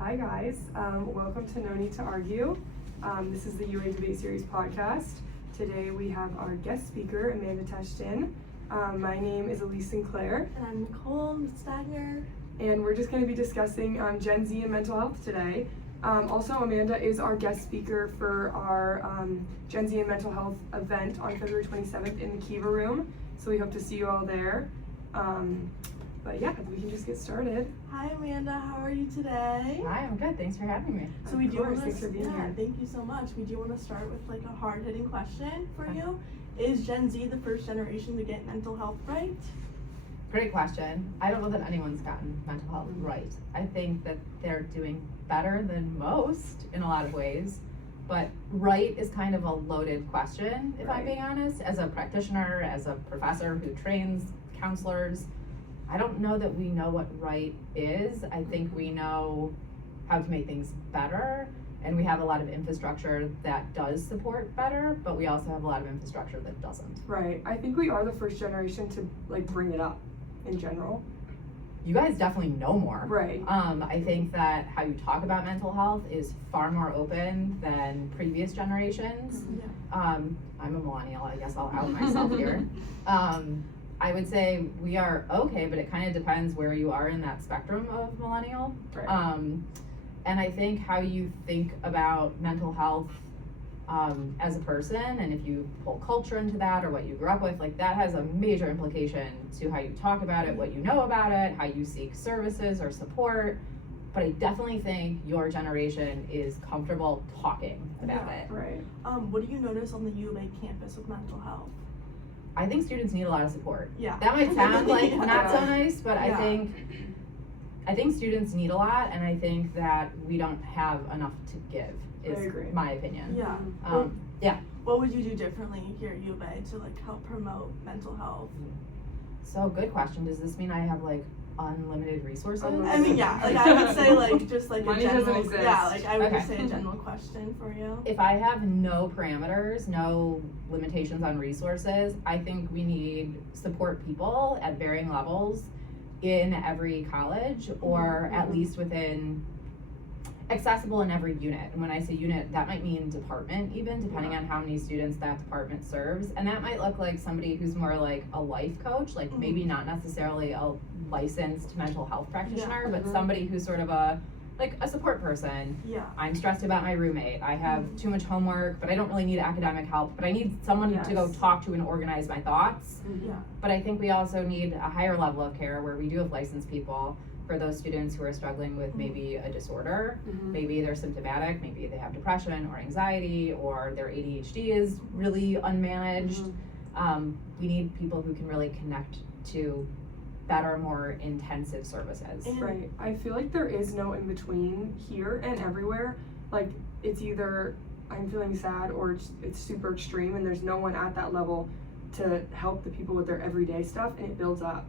Hi guys, welcome to No Need to Argue. This is the UA Debate Series podcast. Today we have our guest speaker, Amanda Tashjian. My name is Elise Sinclair. And I'm Nicole, I'm Stagner. And we're just going to be discussing Gen Z and mental health today. Also, Amanda is our guest speaker for our Gen Z and mental health event on February 27th in the Kiva room. So we hope to see you all there. But yeah, we can just get started. Hi Amanda, how are you today? Hi, I'm good. Thanks for having me. So we do want Thanks for being to, here. thank you so much. We do want to start with like a hard-hitting question for Okay. you. Is Gen Z the first generation to get mental health right? Great question. I don't know that anyone's gotten mental health right. I think that they're doing better than most in a lot of ways, but right is kind of a loaded question, if I'm being honest. As a practitioner, as a professor who trains counselors, I don't know that we know what right is. I think we know how to make things better, and we have a lot of infrastructure that does support better, but we also have a lot of infrastructure that doesn't. Right. I think we are the first generation to bring it up in general. You guys definitely know more. Right. I think that how you talk about mental health is far more open than previous generations. Yeah. I'm a millennial, I guess I'll out myself here. I would say we are okay, but it kind of depends where you are in that spectrum of millennial. Right. And I think how you think about mental health as a person, and if you pull culture into that or what you grew up with, like that has a major implication to how you talk about it, what you know about it, how you seek services or support. But I definitely think your generation is comfortable talking about it. Right. What do you notice on the U of A campus with mental health? I think students need a lot of support. Yeah. That might sound like not so nice, but Yeah. I think students need a lot, and I think that we don't have enough to give, I agree. is my opinion. Yeah. Yeah. What would you do differently here at U of A to like help promote mental health? So good question. Does this mean I have like unlimited resources? I mean, yeah, like I would say like just like Money a doesn't general, exist. yeah, like I would just Okay. say a general question for you. If I have no parameters, no limitations on resources, I think we need support people at varying levels in every college, or at least within accessible in every unit. And when I say unit, that might mean department even, depending on how many students that department serves. And that might look like somebody who's more like a life coach, like maybe not necessarily a licensed mental health practitioner, but somebody who's sort of a support person. Yeah. I'm stressed about my roommate. I have too much homework, but I don't really need academic help, but I need someone to go Yes. talk to and organize my thoughts. Yeah. But I think we also need a higher level of care where we do have licensed people for those students who are struggling with maybe a disorder. Maybe they're symptomatic, maybe they have depression or anxiety, or their ADHD is really unmanaged. We need people who can really connect to better, more intensive services. Right. I feel like there is no in between here and everywhere. Like it's either I'm feeling sad or it's super extreme, and there's no one at that level to help the people with their everyday stuff, and it builds up.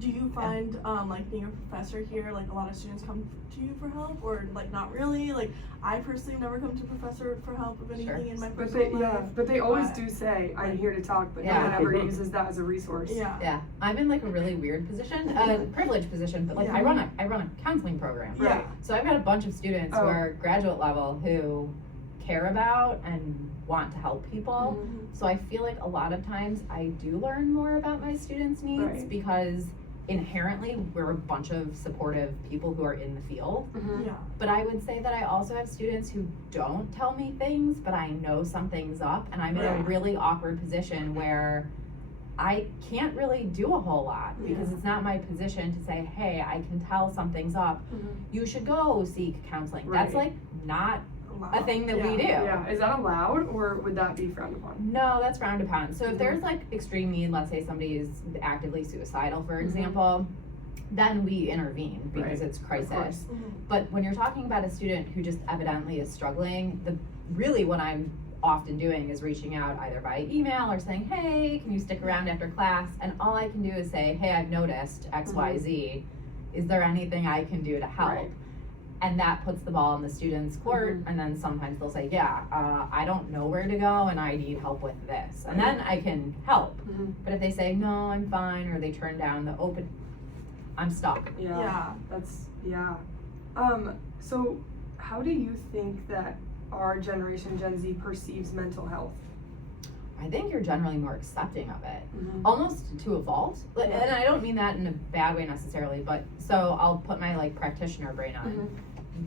Do you find like being a professor here, like a lot of students come to you for help, or like not really? Like I personally never come to professor for help of anything in my But personal they life. but they always but- do say I'm here to talk, but no Yeah. one ever uses that as a resource. Yeah. Yeah, I'm in like a really weird position, a privileged position, but like Yeah. I run a counseling program. Right. So I've got a bunch of students who are graduate level who care about and want to help people. So I feel like a lot of times I do learn more about my students' needs Right. because inherently we're a bunch of supportive people who are in the field. Yeah. But I would say that I also have students who don't tell me things, but I know something's up, and I'm in a Right. really awkward position where I can't really do a whole lot because it's not my position to say, hey, I can tell something's up. You should go seek counseling. That's Right. like not Wow. a thing that we do. Yeah. Is that allowed, or would that be frowned upon? No, that's frowned upon. So if there's like extreme need, let's say somebody is actively suicidal, for example, then we intervene because Right. it's Of crisis. course. But when you're talking about a student who just evidently is struggling, really what I'm often doing is reaching out either by email or saying, hey, can you stick around after class? And all I can do is say, hey, I've noticed X, Y, Z. Is there anything I can do to help? Right. And that puts the ball in the student's court, and then sometimes they'll say, yeah, I don't know where to go and I need help with this. And then I can help. But if they say, no, I'm fine, or they turn down the open, I'm stuck. Yeah. That's So how do you think that our generation, Gen Z, perceives mental health? I think you're generally more accepting of it, Mm-hmm. almost to a fault. Like, Yeah. and I don't mean that in a bad way necessarily, but so I'll put my like practitioner brain on. Mhm.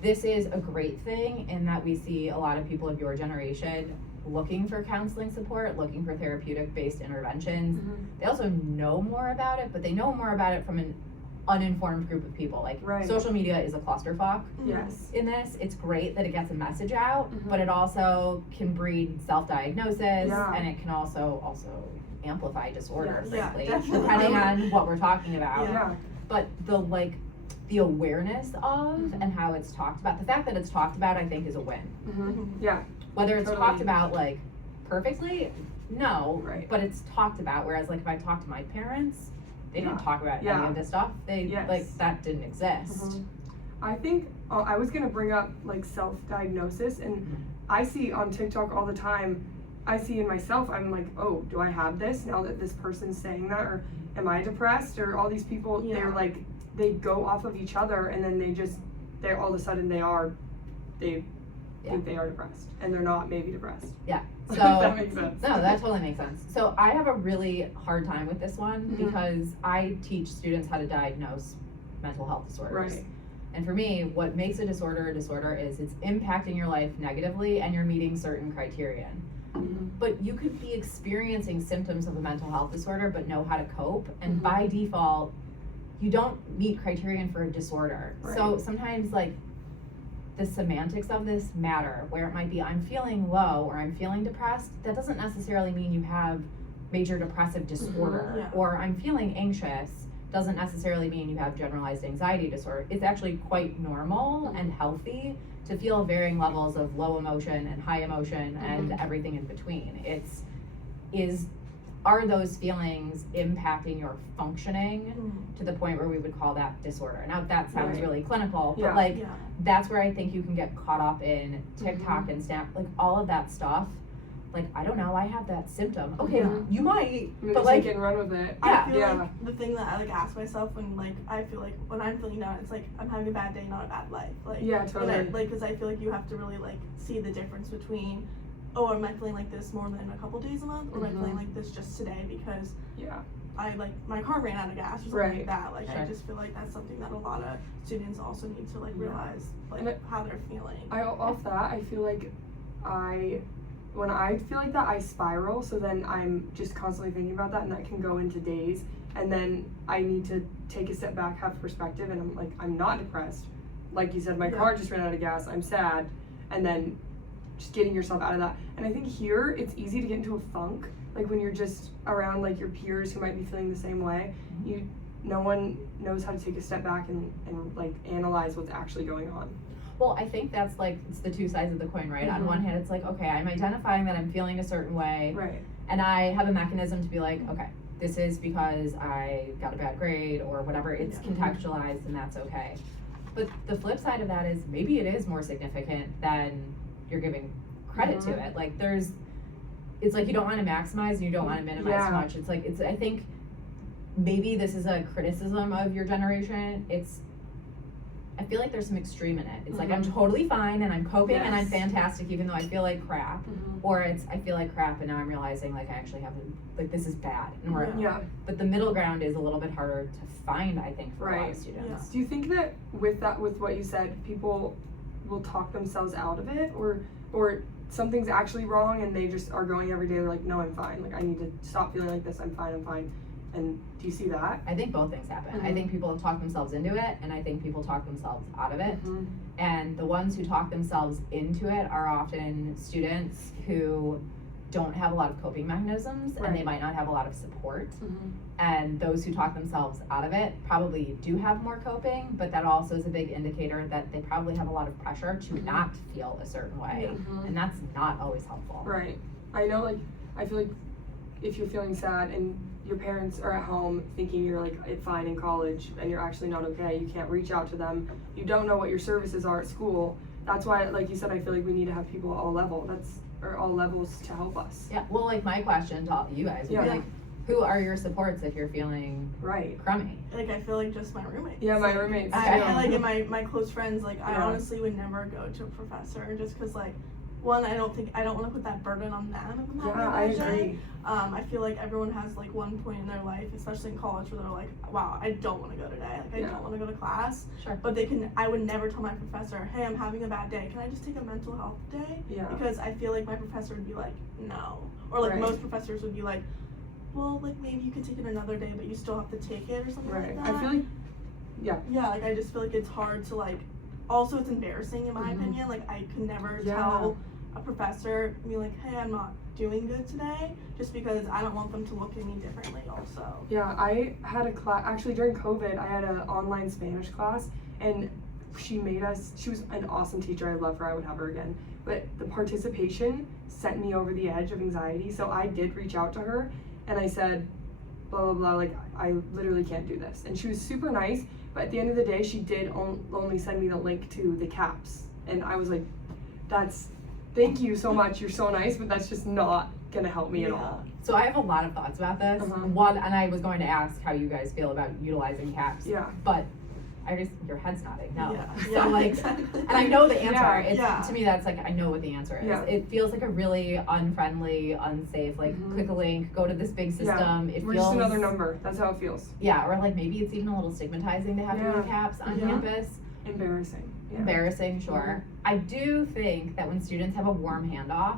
This is a great thing in that we see a lot of people of your generation looking for counseling support, looking for therapeutic based interventions. Mhm. They also know more about it, but they know more about it from an uninformed group of people. Like Right. social media is a clusterfuck Yes. in this. It's great that it gets a message out, Mhm. but it also can breed self-diagnosis, Yeah. and it can also amplify disorder, Yes. Yeah, frankly, definitely. depending on what we're talking about. Yeah. But the awareness of Mhm. and how it's talked about, the fact that it's talked about, I think is a win. Mm-hmm. Mhm. Yeah. Whether it's Totally. talked about like perfectly, no, Right. but it's talked about. Whereas like if I talk to my parents, they didn't Yeah. talk about any Yeah. of this stuff. They Yes. like that didn't exist. Mhm. I think I was gonna bring up like self-diagnosis, and Mhm. I see on TikTok all the time. I see in myself. I'm like, oh, do I have this now that this person's saying that, or am I depressed? Or all these people, Yeah. they're like, they go off of each other, and then they're all of a sudden they Yeah. think they are depressed, and they're not maybe depressed. Yeah. If So that makes sense. no, that totally makes sense. So I have a really hard time with this one Mhm. because I teach students how to diagnose mental health disorders. Right. And for me, what makes a disorder is it's impacting your life negatively and you're meeting certain criterion. Mhm. But you could be experiencing symptoms of a mental health disorder but know how to cope, and Mhm. by default, you don't meet criterion for a disorder. So Right. sometimes like the semantics of this matter, where it might be I'm feeling low or I'm feeling depressed. That doesn't necessarily mean you have major depressive disorder. Yeah. Or I'm feeling anxious doesn't necessarily mean you have generalized anxiety disorder. It's actually quite normal and healthy to feel varying levels of low emotion and high emotion and everything in between. Are those feelings impacting your functioning Mhm. to the point where we would call that disorder? Now that sounds Right. really clinical, but Yeah. like Yeah. that's where I think you can get caught up in TikTok and Snap, like all of that stuff. Like, I don't know, I have that symptom. Okay, Yeah. you might, You but just like, take it and run with it. Yeah. I feel Yeah. like the thing that I like ask myself when like I feel like when I'm feeling down, it's like I'm having a bad day, not a bad life. Like Yeah, when I, totally. like because I feel like you have to really like see the difference between, oh, am I feeling like this more than a couple days a month, or am I Mhm. feeling like this just today because Yeah. I like my car ran out of gas or something Right. like that. Like Sure. I just feel like that's something that a lot of students also need to like Yeah. realize like And how they're feeling. Off that, I feel like when I feel like that, I spiral. So then I'm just constantly thinking about that, and that can go into days. And then I need to take a step back, have perspective, and I'm like, I'm not depressed. Like you said, my Yeah. car just ran out of gas. I'm sad, and then just getting yourself out of that. And I think here it's easy to get into a funk, like when you're just around like your peers who might be feeling the same way. No one knows how to take a step back and like analyze what's actually going on. well, I think that's like, it's the two sides of the coin, right? On Mhm. one hand, it's like, okay, I'm identifying that I'm feeling a certain way, Right. and I have a mechanism to be like, okay, this is because I got a bad grade or whatever. It's Yeah. contextualized, and that's okay. But the flip side of that is maybe it is more significant than you're giving credit to Mhm. it. Like it's like you don't want to maximize and you don't want to minimize Yeah. too much. It's like, I think maybe this is a criticism of your generation. I feel like there's some extreme in it. It's like I'm Mhm. totally fine and I'm coping and I'm Yes. fantastic even though I feel like crap. Mhm. Or it's I feel like crap and now I'm realizing like I actually have like this is bad. And Yeah. but the middle ground is a little bit harder to find, I think, for a lot Right. of students. Do you think that with what you said, people will talk themselves out of it, or something's actually wrong and they just are going every day, they're like, no, I'm fine. Like I need to stop feeling like this. I'm fine. And do you see that? I think both things happen. I Mhm. think people talk themselves into it and I think people talk themselves out of it. Mhm. And the ones who talk themselves into it are often students who don't have a lot of coping mechanisms and they Right. might not have a lot of support. Mhm. And those who talk themselves out of it probably do have more coping, but that also is a big indicator that they probably have a lot of pressure to Mhm. not feel a certain way. Mhm. And that's not always helpful. Right. I know, like, I feel like if you're feeling sad and your parents are at home thinking you're like fine in college and you're actually not okay, you can't reach out to them, you don't know what your services are at school. That's why, like you said, I feel like we need to have people at all levels to help us. Yeah, well, like my question to all you guys would Yeah. be like, Who are your supports if you're feeling Right. crummy? Like, I feel like just my roommates. Yeah, my roommates. Okay. I like, in my close friends, like, I Yeah. honestly would never go to a professor just because, like, one, I don't want to put that burden on them if I'm having Yeah, a I bad day. agree. I feel like everyone has, like, one point in their life, especially in college, where they're like, wow, I don't want to go today. Like, I Yeah. don't want to go to class. Sure. But I would never tell my professor, hey, I'm having a bad day. Can I just take a mental health day? Yeah. Because I feel like my professor would be like, no. Or, like, Right. most professors would be like, well, like, maybe you could take it another day, but you still have to take it or something Right. like that. I feel like, yeah. Yeah, like, I just feel like it's hard to, like, also it's embarrassing in my Mhm. opinion. Like, I could never Yeah. tell a professor, be like, hey, I'm not doing good today, just because I don't want them to look at me differently also. Yeah, I had a class, actually during COVID, I had an online Spanish class, and she was an awesome teacher, I love her, I would have her again, but the participation sent me over the edge of anxiety, so I did reach out to her, and I said, blah, blah, blah, like, I literally can't do this, and she was super nice, but at the end of the day, she did only send me the link to the CAPS, and I was like, thank you so much, you're so nice, but that's just not gonna help me at all. So I have a lot of thoughts about this. Uh-huh. One, and I was going to ask how you guys feel about utilizing CAPS. Yeah. But your head's nodding, no. Yeah. So Yeah, like, exactly. and I know the answer. Yeah. It's, Yeah. to me, that's like, I know what the answer is. Yeah. It feels like a really unfriendly, unsafe, like Mhm. click a link, go to this big system. Yeah. It We're feels just another number, that's how it feels. Yeah, or like maybe it's even a little stigmatizing to have to do Yeah. CAPS on Yeah. campus. Embarrassing. Yeah. Embarrassing, sure. I do think that when students have a warm handoff,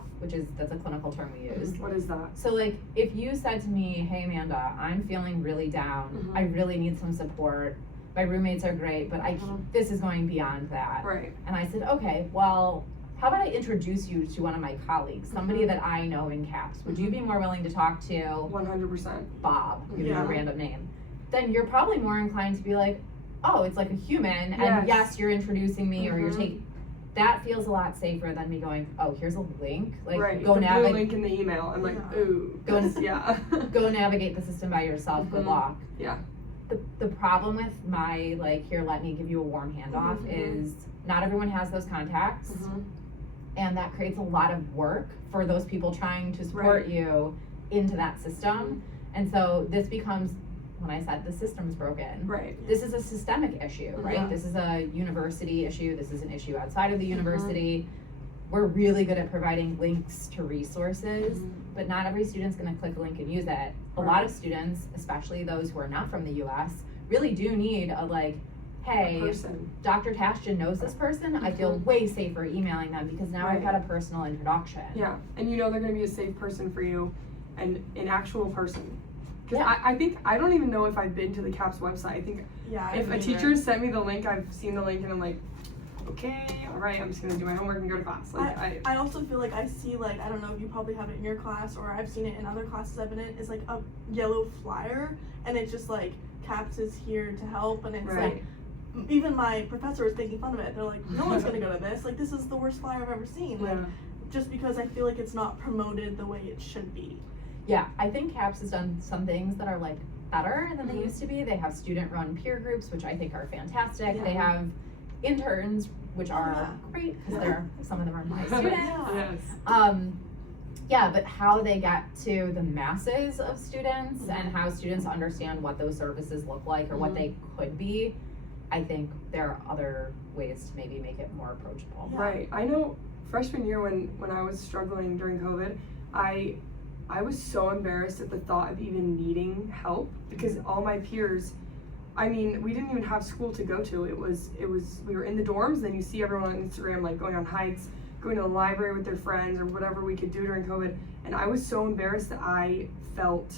that's a clinical term we use. What is that? So like, if you said to me, hey Amanda, I'm feeling really down, Mhm. I really need some support, my roommates are great, but Mhm. this is going beyond that. Right. And I said, okay, well, how about I introduce you to one of my colleagues, somebody Mhm. that I know in CAPS. Would you be more willing to talk to 100%. Bob, give you Yeah. a random name? Then you're probably more inclined to be like, oh, it's like a human, and Yes. yes, you're introducing me, or you're Mhm. taking. That feels a lot safer than me going, oh, here's a link, like Right. go the blue navigate. link in the email. I'm like, Yeah. ooh. Go- yeah. Go navigate the system by yourself. Good Mhm. luck. Yeah. The problem with my like, here, let me give you a warm handoff Mhm. is not everyone has those contacts, Mhm. and that creates a lot of work for those people trying to support Right. you into that system. And so this becomes, when I said the system's broken, Right. this is a systemic issue, right? Yeah. This is a university issue. This is an issue outside of the Mhm. university. We're really good at providing links to resources, Mhm. but not every student's gonna click a link and use it. A lot of students, especially those who are not from the US, really do need a like, A hey, person. Dr. Tashjian knows this person. I feel Mhm. way safer emailing them because now I've Right. had a personal introduction. Yeah. And you know they're gonna be a safe person for you, and an actual person. Because Yeah. I think I don't even know if I've been to the CAPS website. I think Yeah. if a neither. teacher sent me the link, I've seen the link and I'm like, okay, all right, I'm just gonna do my homework and go to class. Like I also feel like I see, like, I don't know if you probably have it in your class or I've seen it in other classes I've been in, is like a yellow flyer and it's just like CAPS is here to help, and it's Right. like, even my professor was making fun of it. They're like, no one's gonna go to this, like this is the worst flyer I've ever seen. Like, Yeah. just because I feel like it's not promoted the way it should be. Yeah, I think CAPS has done some things that are like better than they Mhm. used to be. They have student-run peer groups, which I think are fantastic. Yeah. They have interns, which Oh, are yeah. great because Yeah. some of them are my Yeah. students. Yes. Yeah, but how they get to the masses of students and how students understand what those services look like or what Mhm. they could be, I think there are other ways to maybe make it more approachable. Yeah. Right. I know freshman year when I was struggling during COVID, I was so embarrassed at the thought of even needing help because all my peers, I mean, we didn't even have school to go to. It was we were in the dorms, then you see everyone on Instagram like going on hikes, going to the library with their friends or whatever we could do during COVID. And I was so embarrassed that I felt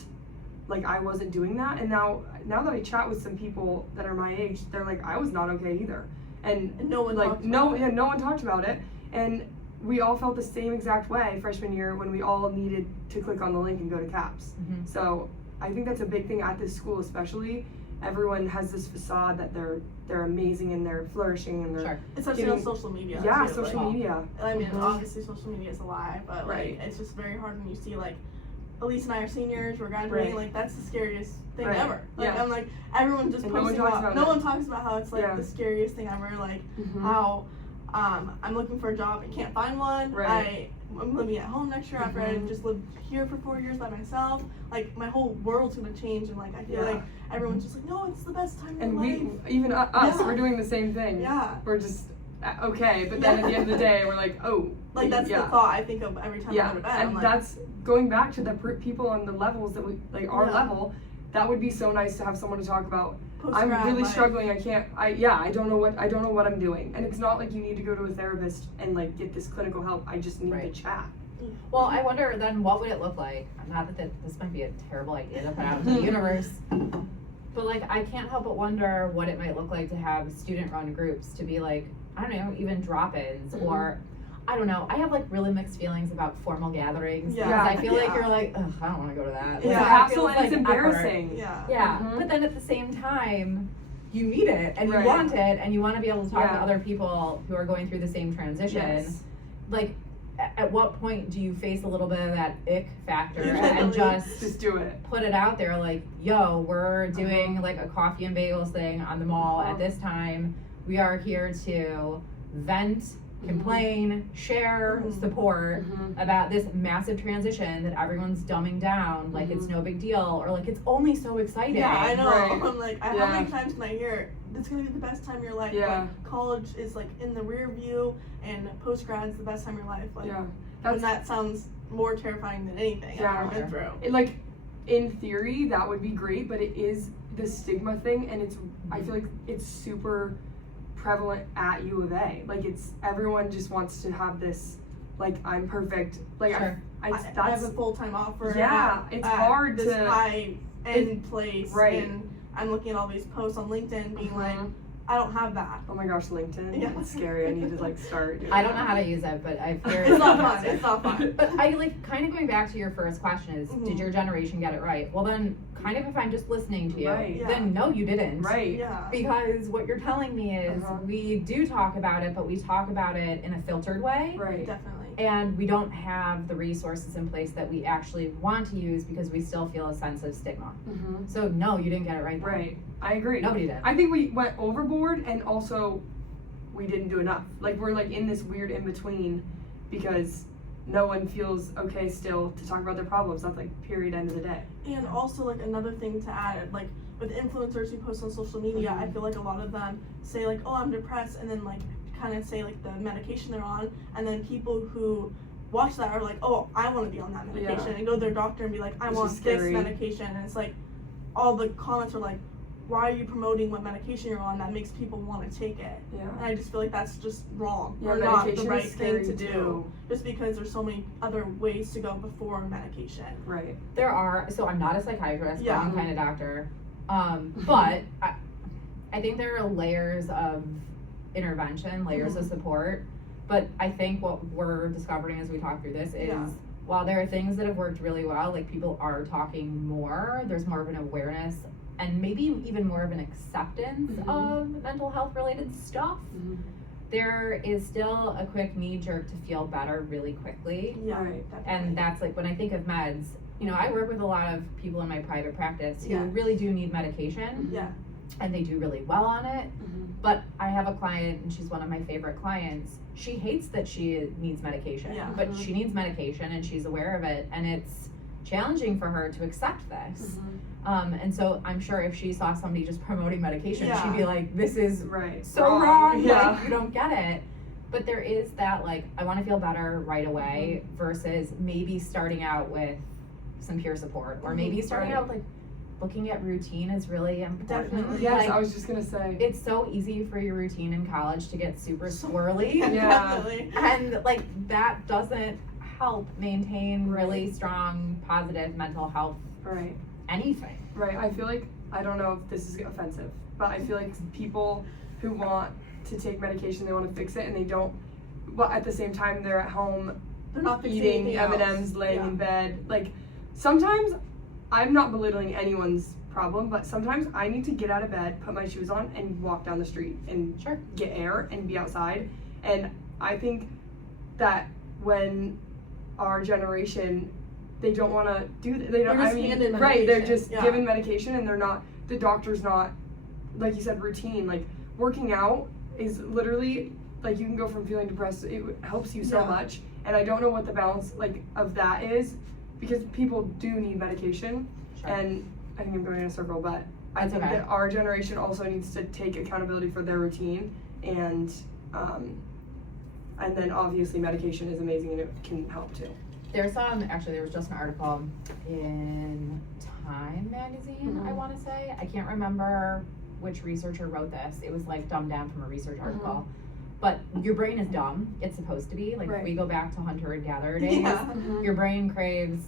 like I wasn't doing that. And now that I chat with some people that are my age, they're like, I was not okay either. And No one like talked no about it. yeah, no one talked about it. And we all felt the same exact way freshman year when we all needed to click on the link and go to CAPS. Mhm. So I think that's a big thing at this school, especially. Everyone has this facade that they're amazing and they're flourishing and they're Sure. Especially on Getting- social media. yeah, too, social like, media. I mean, Mhm. obviously social media is a lie, but Right. like it's just very hard when you see like Elise and I are seniors, we're graduating, Right. like that's the scariest thing Right. ever. Like Yeah. I'm like everyone just And no one posting talks about about no it. one talks about how it's like Yeah. the scariest thing ever, like Mhm. how I'm looking for a job and can't find one. Right. I'm living at home next year after I just lived here for 4 years by myself. Like, my whole world's gonna change, and like I feel like everyone's just like, no, it's the best time And of your life. even us, we're doing the same thing. Yeah. We're just okay, but then at the end of the day, we're like, oh. Like, that's the thought I think of every time I go to bed. And I'm like, that's going back to the people on the levels that we like our Yeah. level. That would be so nice to have someone to talk about. post-grad, I'm really like, struggling. I don't know what I'm doing. And it's not like you need to go to a therapist and like get this clinical help. I just need Right. to chat. Well, I wonder then what would it look like? Not that this might be a terrible idea to put out into the universe, but like I can't help but wonder what it might look like to have student-run groups to be like, I don't know, even drop-ins or I don't know. I have like really mixed feelings about formal gatherings because Yeah. I feel like Yeah. you're like, ugh, I don't want to go to that. It's Like, a Yeah. I hassle feel and like it's effort. embarrassing. Yeah. Yeah, Mhm. but then at the same time, you need it and Right. you want it and you want to be able to talk to Yeah. other people who are going through the same transition. Yes. Like, at what point do you face a little bit of that ick factor and Definitely. just do it. put it out there like, yo, we're doing like a coffee and bagels thing on the mall at this time. We are here to vent, complain, share, support about this massive transition that everyone's dumbing down like it's no big deal or like it's only so exciting. Yeah, I know. Right. I'm like, how Yeah. many times can I hear it's gonna be the best time of your life? Yeah. Like, college is like in the rear view, and post grad's the best time of your life. Like, Yeah. and that sounds more terrifying than anything Yeah. I've ever been through. It, like in theory that would be great, but it is the stigma thing, and I feel like it's super prevalent at U of A. Like it's everyone just wants to have this like I'm perfect. Like Sure. I have a full-time offer. Yeah, it's at hard this to- high-end place, right. and I'm looking at all these posts on LinkedIn, being like, Mhm. I don't have that. Oh my gosh, LinkedIn. Yeah. It's scary. I need to like start doing I don't know that. how to use it, but I've heard It's not fun. It's not fun. But I like kind of going back to your first question is, Mhm. did your generation get it right? Well then, kind of if I'm just listening to you, Right. Yeah. then no, you didn't. Right. Yeah. Because what you're telling me is Uh-huh. we do talk about it, but we talk about it in a filtered way. Right. Definitely. And we don't have the resources in place that we actually want to use because we still feel a sense of stigma. Mm-hmm. So no, you didn't get it right. then. Right. I agree. Nobody did. I think we went overboard, and also we didn't do enough. Like we're like in this weird in between because no one feels okay still to talk about their problems. That's like period end of the day. And also, like, another thing to add, like, with influencers who post on social media, I feel like a lot of them say, like, oh, I'm depressed, and then, like, kind of say, like, the medication they're on, and then people who watch that are like, oh, I want to be on that medication, Yeah. and go to their doctor and be like, I Which want is this scary. medication, and it's like, all the comments are like, why are you promoting what medication you're on? That makes people want to take it. Yeah. And I just feel like that's just wrong, Yeah, or not the medication right is thing scary to do, too. just because there's so many other ways to go before medication. Right. There are, so I'm not a psychiatrist, Yeah. but I'm kind of doctor. But I think there are layers of intervention, layers of support. But I think what we're discovering as we talk through this is Yeah. while there are things that have worked really well, like people are talking more, there's more of an awareness and maybe even more of an acceptance of mental health related stuff. There is still a quick knee jerk to feel better really quickly. Yeah, Right. definitely. And that's like when I think of meds, you know, I work with a lot of people in my private practice who Yeah. really do need medication yeah. and they do really well on it. Mm-hmm. But I have a client and she's one of my favorite clients. She hates that she needs medication, Yeah. but she needs medication and she's aware of it, and it's challenging for her to accept this. And so I'm sure if she saw somebody just promoting medication, Yeah. she'd be like, this is Right. so wrong, Yeah. like you don't get it. But there is that like, I want to feel better right away versus maybe starting out with some peer support, or maybe starting Right. out like looking at routine is really important. Definitely. Yes, Like, I was just gonna say. it's so easy for your routine in college to get super squirrely. Yeah. Definitely. And like that doesn't help maintain really strong positive mental health Right. anything. Right. I feel like I don't know if this is offensive, but I feel like people who want to take medication, they want to fix it, and they don't. But at the same time, they're at home They're not fixing eating anything else. M&Ms, laying Yeah. in bed. Like sometimes, I'm not belittling anyone's problem, but sometimes I need to get out of bed, put my shoes on, and walk down the street and Sure. get air and be outside. And I think that when our generation, they don't want to do that. They don't. They're just I mean, handed right? They're medication. just Yeah. given medication, and they're not. The doctor's not, like you said, routine. Like working out is literally like you can go from feeling depressed, it helps you so Yeah. much, and I don't know what the balance like of that is, because people do need medication, Sure. and I think I'm going in a circle, but I That's think okay. that our generation also needs to take accountability for their routine, and then obviously medication is amazing and it can help too. There's there was just an article in Time magazine, I want to say. I can't remember which researcher wrote this. It was like dumbed down from a research article. But your brain is dumb. It's supposed to be. Like if we go back to hunter and gatherer days, Yeah. your brain craves,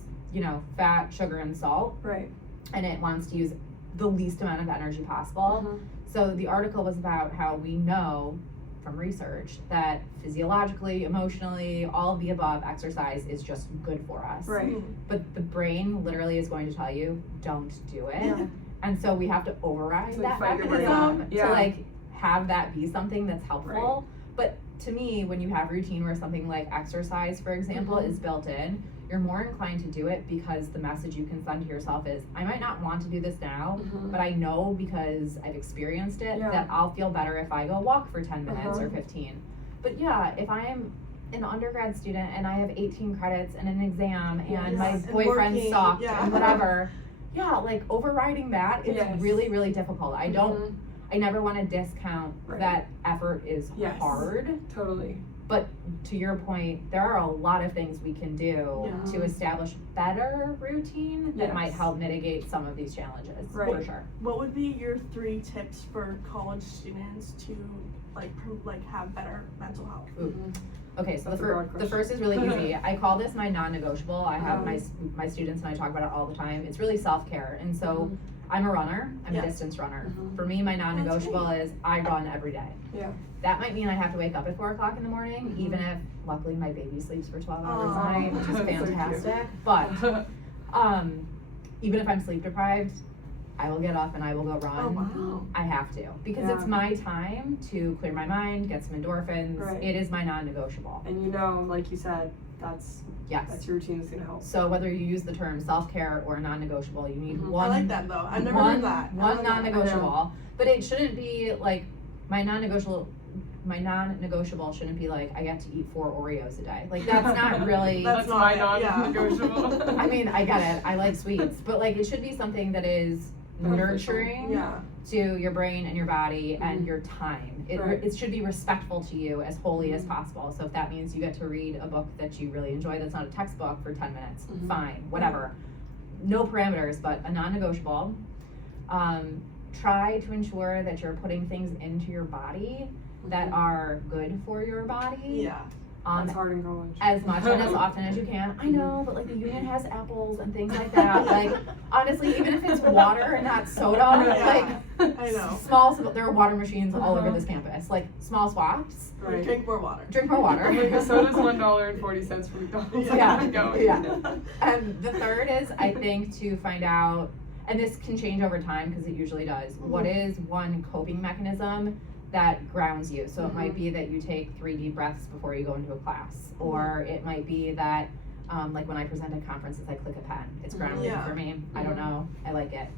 fat, sugar, and salt, Right. and it wants to use the least amount of energy possible. So the article was about how we know from research that physiologically, emotionally, all of the above, exercise is just good for us. Right. But the brain literally is going to tell you, don't do it. Yeah. And so we have to override To, that fight your brain. mechanism Yeah. to like have that be something that's helpful. But to me, when you have routine where something like exercise, for example, is built in, you're more inclined to do it because the message you can send to yourself is, I might not want to do this now, but I know because I've experienced it that I'll feel better if I go walk for 10 minutes or 15. But yeah, if I'm an undergrad student and I have 18 credits and an exam and my and boyfriend working, sucked yeah. and whatever, like overriding that is really, really difficult. I never want to discount that effort is hard. Totally. But to your point, there are a lot of things we can do to establish better routine that might help mitigate some of these challenges, for sure. What would be your 3 tips for college students to have better mental health? Okay, so That's a broad the first is really easy. I call this my non-negotiable. I have my students and I talk about it all the time. It's really self-care. And so I'm a runner. I'm a distance runner. For me, my non-negotiable is I run every day. Yeah. That might mean I have to wake up at 4 o'clock in the morning, even if luckily my baby sleeps for 12 hours a night, which is That's so fantastic. But even if I'm sleep deprived, I will get up and I will go run. Oh, wow. I have to, because it's my time to clear my mind, get some endorphins. It is my non-negotiable. And like you said, that's your routine that's gonna help. So whether you use the term self-care or non-negotiable, you need one. I like that though. I've never heard that. One non-negotiable, but it shouldn't be like my non-negotiable shouldn't be like I get to eat 4 Oreos a day. Like that's not really. That's not my it, non-negotiable. I mean, I get it. I like sweets, but like it should be something that is nurturing to your brain and your body and your time. It should be respectful to you as wholly as possible. So if that means you get to read a book that you really enjoy that's not a textbook for 10 minutes, fine, whatever. No parameters, but a non-negotiable. Try to ensure that you're putting things into your body that are good for your body. Yeah. That's hard in college. As much and as often as you can. I know, but like the union has apples and things like that. Like honestly, even if it's water and not soda, I know. There are water machines all over this campus. Like small swaps. Right. Drink more water. Drink more water. Like a soda's $1.40 from McDonald's. Yeah. And the third is I think to find out, and this can change over time because it usually does. What is one coping mechanism that grounds you? So it might be that you take 3 deep breaths before you go into a class, or it might be that like when I present at conferences I click a pen. It's grounding for me. I don't know, I like it.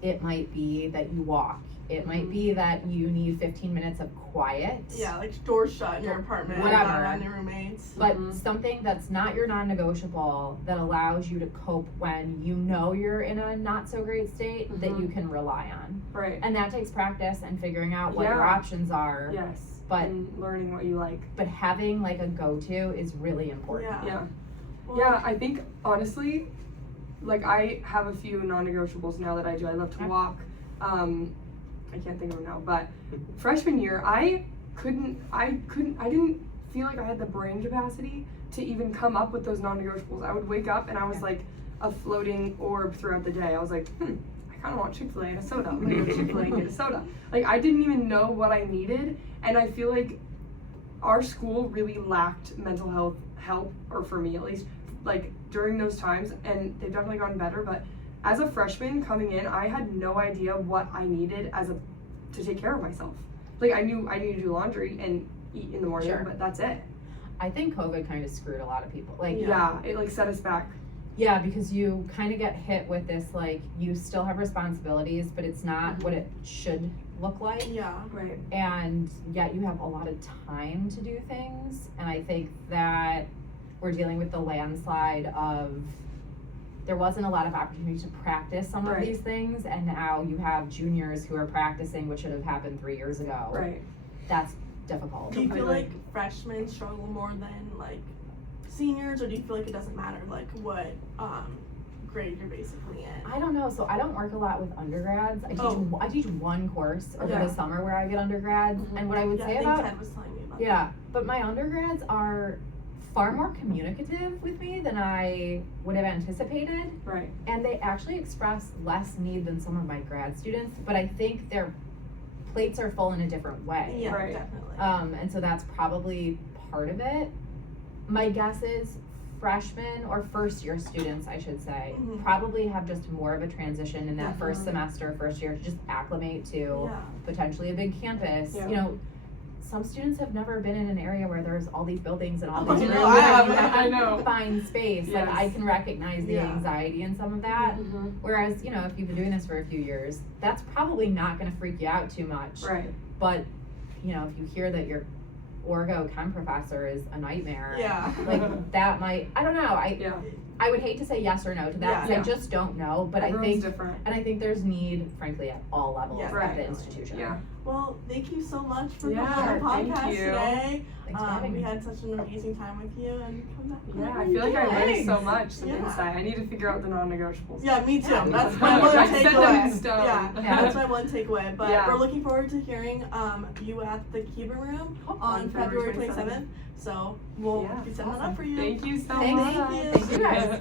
It might be that you walk. It might be that you need 15 minutes of quiet. Yeah, like doors shut in your apartment, whatever, not around your roommates. But something that's not your non-negotiable that allows you to cope when you know you're in a not so great state that you can rely on. Right. And that takes practice and figuring out what your options are. Yes. But and learning what you like. But having like a go-to is really important. Yeah, I think honestly, like I have a few non-negotiables now that I do. I love to walk. I can't think of them now, but freshman year I didn't feel like I had the brain capacity to even come up with those non-negotiables. I would wake up and I was like a floating orb throughout the day. I was like, I kind of want Chick-fil-A and a soda. I'm gonna go to Chick-fil-A and get a soda. Like I didn't even know what I needed, and I feel like our school really lacked mental health help, or for me at least, like during those times, and they've definitely gotten better, but as a freshman coming in, I had no idea what I needed to take care of myself. Like I knew I needed to do laundry and eat in the morning, but that's it. I think COVID kind of screwed a lot of people. Like it like set us back. Yeah, because you kind of get hit with this, like, you still have responsibilities, but it's not what it should look like. Yeah. Right. And yet you have a lot of time to do things. And I think that we're dealing with the landslide of there wasn't a lot of opportunity to practice some of Right. these things, and now you have juniors who are practicing what should have happened 3 years ago. Right. That's difficult. Do you feel Completely. like freshmen struggle more than like seniors, or do you feel like it doesn't matter like what grade you're basically in? I don't know. So I don't work a lot with undergrads. I teach one course over Yeah. the summer where I get undergrads, Mhm. and what I would Yeah, say I think about Ted was telling me about yeah, but my undergrads are far more communicative with me than I would have anticipated, Right. and they actually express less need than some of my grad students, but I think their plates are full in a different that. way. Yeah, Right. definitely. And so that's probably part of it. My guess is freshmen or first year students, I should say, Mhm. probably have just more of a transition in that first Definitely. semester, first year to just acclimate to Yeah. potentially a big campus. Yeah. You know, some students have never been in an area where there's all these buildings and all Oh, these I rooms. know, I and you haven't. have I to know. find space. Like Yes. I can recognize the Yeah. anxiety in some of that. Mhm. Whereas, you know, if you've been doing this for a few years, that's probably not gonna freak you out too much. Right. But, you know, if you hear that your Orgo chem professor is a nightmare, Yeah. like that might, I don't know, Yeah. I would hate to say yes or no to that, because Yeah. I just don't know, but Everyone's I think, different. and I think there's need, frankly, at all levels Yeah, at right. the institution. Yeah. Well, thank you so much for Yeah, coming on the thank podcast you. today. Thanks for having We me. had such an amazing time with you, and come back. Yeah, I whenever feel like I you learned can. so much since Yeah. inside. I need to figure out the non-negotiables. Yeah, me too. Yeah. That's my one I set them in takeaway. stone. Yeah, Yeah. that's my one takeaway. But Yeah. we're looking forward to hearing you at the Kiva Room on February 27th. So we'll Yeah, be setting that awesome. up for you. Thank you so Thanks. much. Thank you. Thank you guys.